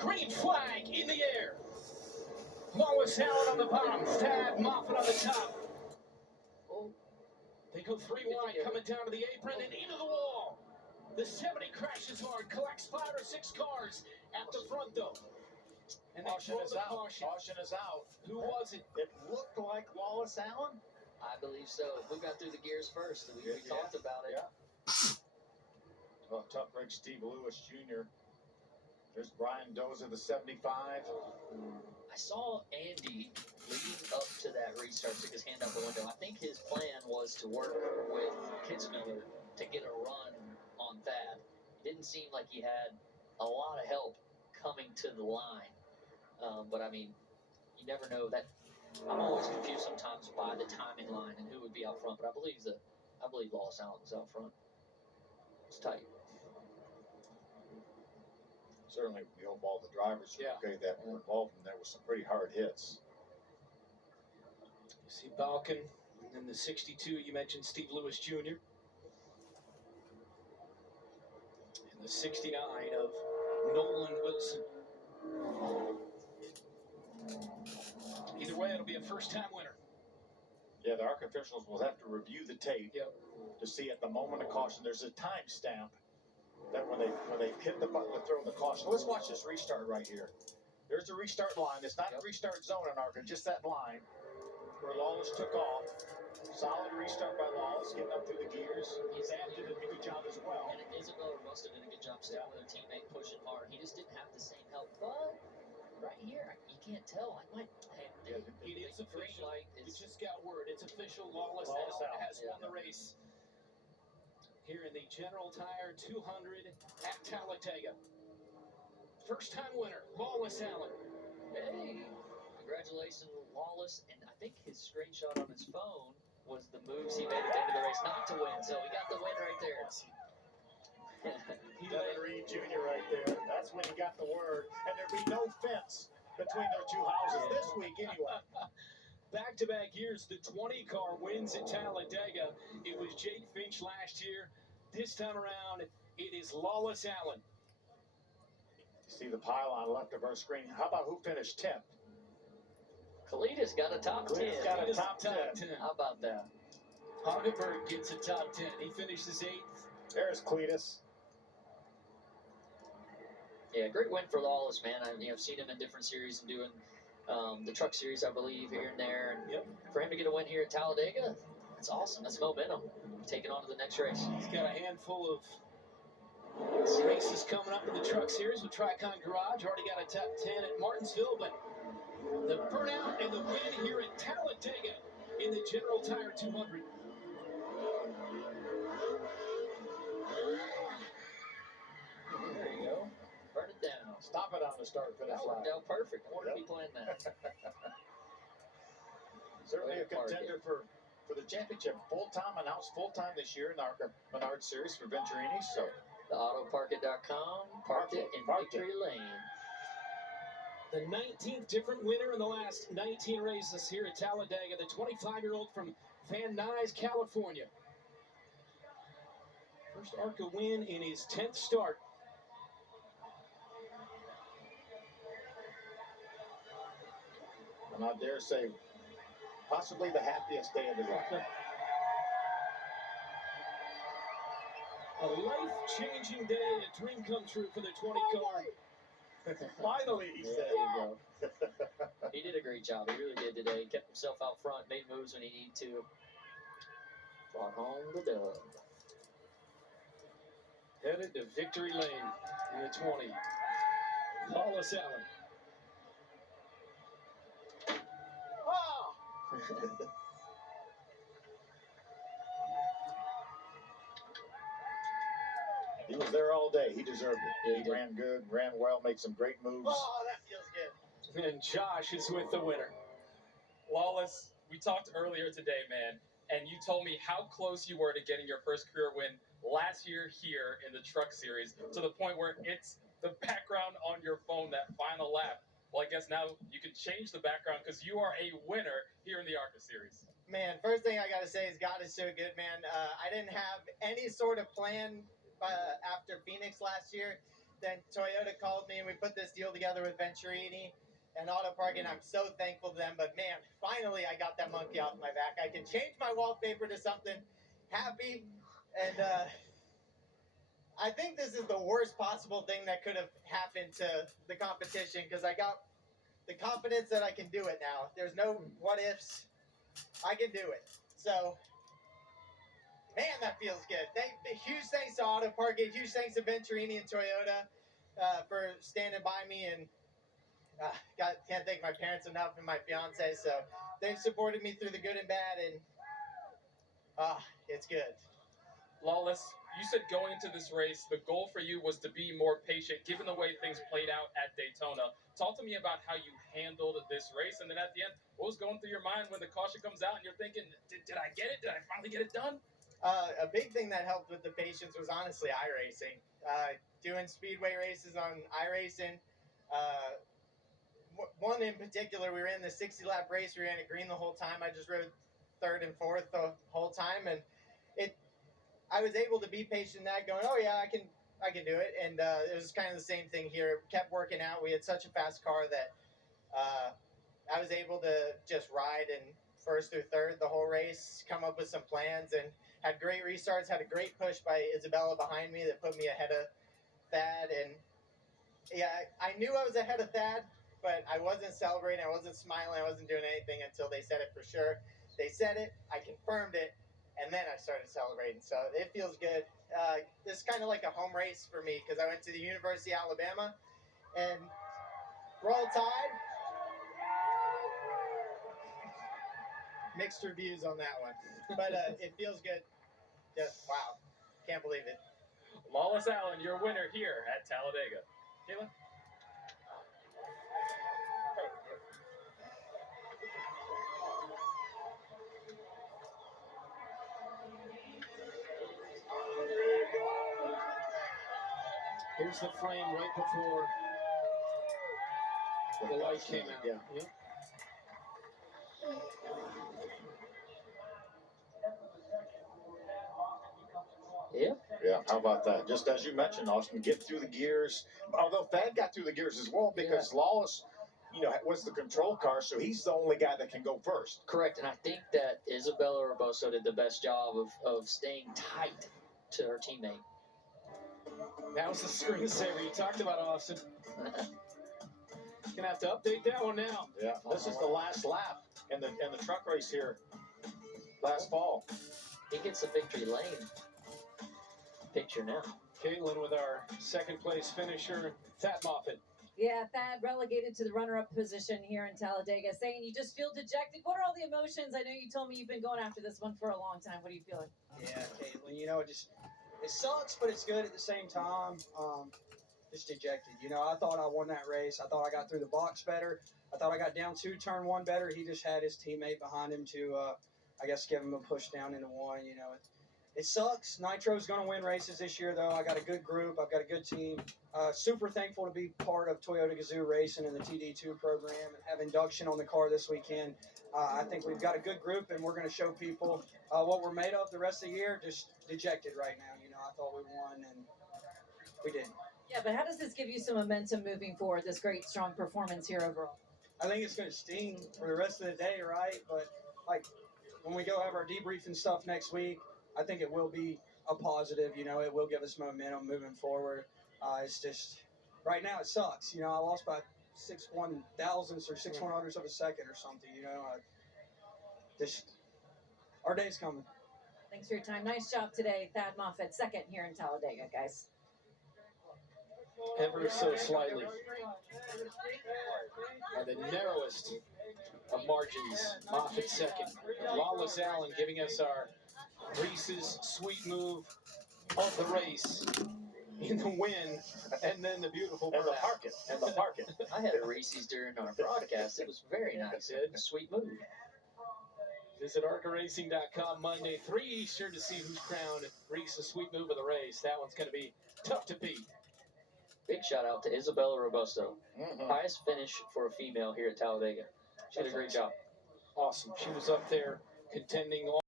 Green flag in the air. Wallace Allen on the bottom. Thad Moffitt on the top. Oh, They go three wide, coming down to the apron and into the wall. The 70 crashes hard, collects 5 or 6 cars at the front though. And they Caution throw is the out. caution. Caution is out. Who was it? It looked like Wallace Allen. I believe so. Who got through the gears first? We talked about it. Yeah. Well, tough break, Steve Lewis Jr. There's Brian Dozer, the 75. I saw Andy leading up to that restart, took his hand out the window. I think his plan was to work with Kitzmiller to get a run on Thad. It didn't seem like he had a lot of help coming to the line. But I mean, you never know. That I'm always confused sometimes by the timing line and who would be out front. But I believe Wallace Allen was out front. It's tight. Certainly, we hope all the drivers Yeah. okay that were involved in there with some pretty hard hits. You see Balkin, and then the 62, you mentioned Steve Lewis Jr. And the 69 of Nolan Wilson. Either way, it'll be a first-time winner. Yeah, the ARC officials will have to review the tape to see at the moment of caution. There's a timestamp that when they hit the button to throw the caution. Let's watch this restart right here. There's the restart line. It's not a restart zone in ARCA, just that line where Lawless took off. Solid restart by Lawless, getting up through the gears. Thad did a good job as well. And Isabella Robusta did a good job staying with her teammate, pushing hard. He just didn't have the same help. But right here, you can't tell. It is official. Light We just got word. It's official. Wallace Allen has won the race here in the General Tire 200 at Talladega. First-time winner, Wallace Allen. Hey, congratulations, Wallace. And I think his screenshot on his phone was the moves he made at the end of the race not to win. So he got the win right there. Devin Reed Jr. right there. That's when he got the word. And there'd be no fence between their two houses this week anyway. Back-to-back years, the 20 car wins at Talladega. It was Jake Finch last year. This time around, it is Wallace Allen. You see the pylon left of our screen. How about who finished 10th? Kalidas got a top 10. Got a top 10. How about that? Hageberg gets a top 10. He finishes 8th. There's Cletus. Yeah, great win for Lawless, man. I've seen him in different series and doing the truck series, I believe, here and there. And for him to get a win here at Talladega, that's awesome. That's momentum. Taking on to the next race. He's got a handful of races coming up in the truck series with Tricon Garage. Already got a top 10 at Martinsville, but the burnout and the win here at Talladega in the General Tire 200. There you go. Burn it down. Stop it on the start-finish That line. worked out perfect. I wanted to be playing that. Certainly a contender for the championship. Full-time, announced full-time this year in our Menard Series for Venturini. So the autoparkit.com parked it in Victory Lane. The 19th different winner in the last 19 races here at Talladega. The 25-year-old from Van Nuys, California. First ARCA win in his 10th start. and I dare say possibly the happiest day of his life. A life-changing day, a dream come true for the 20 car. Finally, he said. There you go. He did a great job. He really did today. He kept himself out front, made moves when he needed to. Brought home the dub. Headed to victory lane in the 20. Wallace Allen. Oh! He was there all day. He deserved it. Yeah, he ran good, ran well, made some great moves. Oh, that feels good. And Josh is with the winner. Wallace, we talked earlier today, man, and you told me how close you were to getting your first career win last year here in the Truck Series, to the point where it's the background on your phone, that final lap. Well, I guess now you can change the background because you are a winner here in the ARCA Series. Man, first thing I got to say is God is so good, man. I didn't have any sort of plan after Phoenix last year then Toyota called me and we put this deal together with Venturini and Auto Park, and I'm so thankful to them. But man, finally I got that monkey off my back. I can change my wallpaper to something happy, and I think this is the worst possible thing that could have happened to the competition because I got the confidence that I can do it now. There's no what ifs. I can do it. So, man, that feels good. Huge thanks to Auto Park, and huge thanks to Venturini and Toyota for standing by me. And can't thank my parents enough and my fiance. So they've supported me through the good and bad, and it's good. Lawless, you said going into this race, the goal for you was to be more patient, given the way things played out at Daytona. Talk to me about how you handled this race, and then at the end, what was going through your mind when the caution comes out and you're thinking, did I get it? Did I finally get it done? A big thing that helped with the patience was honestly iRacing. Doing speedway races on iRacing. One in particular, we ran the 60-lap race. We ran it green the whole time. I just rode third and fourth the whole time, and I was able to be patient in that, going, oh yeah, I can do it. And it was kind of the same thing here. Kept working out. We had such a fast car that I was able to just ride in first through third the whole race, come up with some plans, and had great restarts. Had a great push by Isabella behind me that put me ahead of Thad. And yeah, I knew I was ahead of Thad, but I wasn't celebrating. I wasn't smiling. I wasn't doing anything until they said it for sure. They said it. I confirmed it. And then I started celebrating, so it feels good. This is kind of like a home race for me because I went to the University of Alabama, and Roll Tide. Mixed reviews on that one, but it feels good. Just wow, can't believe it. Lawless Alan, your winner here at Talladega. Caitlin? Here's the frame right before the light came out. Yeah. Yep. Yeah. Yeah, how about that? Just as you mentioned, Austin, get through the gears. Although Thad got through the gears as well because Lawless, was the control car, so he's the only guy that can go first. Correct, and I think that Isabella Roboso did the best job of staying tight to her teammate. That was the screensaver you talked about, Austin. Gonna have to update that one now. Yeah, this is the last lap in the truck race here last fall. He gets a victory lane picture now. Caitlin with our second place finisher, Thad Moffitt. Yeah, Thad relegated to the runner-up position here in Talladega, saying you just feel dejected. What are all the emotions? I know you told me you've been going after this one for a long time. What are you feeling? Yeah, Caitlin, it sucks, but it's good at the same time. Just dejected. I thought I won that race. I thought I got through the box better. I thought I got down 2, turn 1 better. He just had his teammate behind him to, I guess, give him a push down into 1. It sucks. Nitro's going to win races this year, though. I got a good group. I've got a good team. Super thankful to be part of Toyota Gazoo Racing and the TD2 program and have induction on the car this weekend. I think we've got a good group, and we're going to show people what we're made of the rest of the year. Just dejected right now. I thought we won, and we didn't. Yeah, but how does this give you some momentum moving forward, this great, strong performance here overall? I think it's going to sting for the rest of the day, right? But, when we go have our debrief and stuff next week, I think it will be a positive. It will give us momentum moving forward. It's just, right now it sucks. I lost by 6/1000ths or 6/100ths of a second or something, our day's coming. Thanks for your time. Nice job today, Thad Moffitt, second here in Talladega, guys. Ever so slightly. By the narrowest of margins, Moffitt second. Lawless Allen giving us our Reese's sweet move of the race in the win, and then the beautiful And the burnout. parking. And the parking. I had a Reese's during our broadcast. It was very nice. A sweet move. Visit ARCARacing.com Monday, 3 Eastern, to see who's crowned Reese's sweet move of the race. That one's going to be tough to beat. Big shout out to Isabella Robusto. Mhm. Highest finish for a female here at Talladega. She did a great job. Awesome. She was up there contending all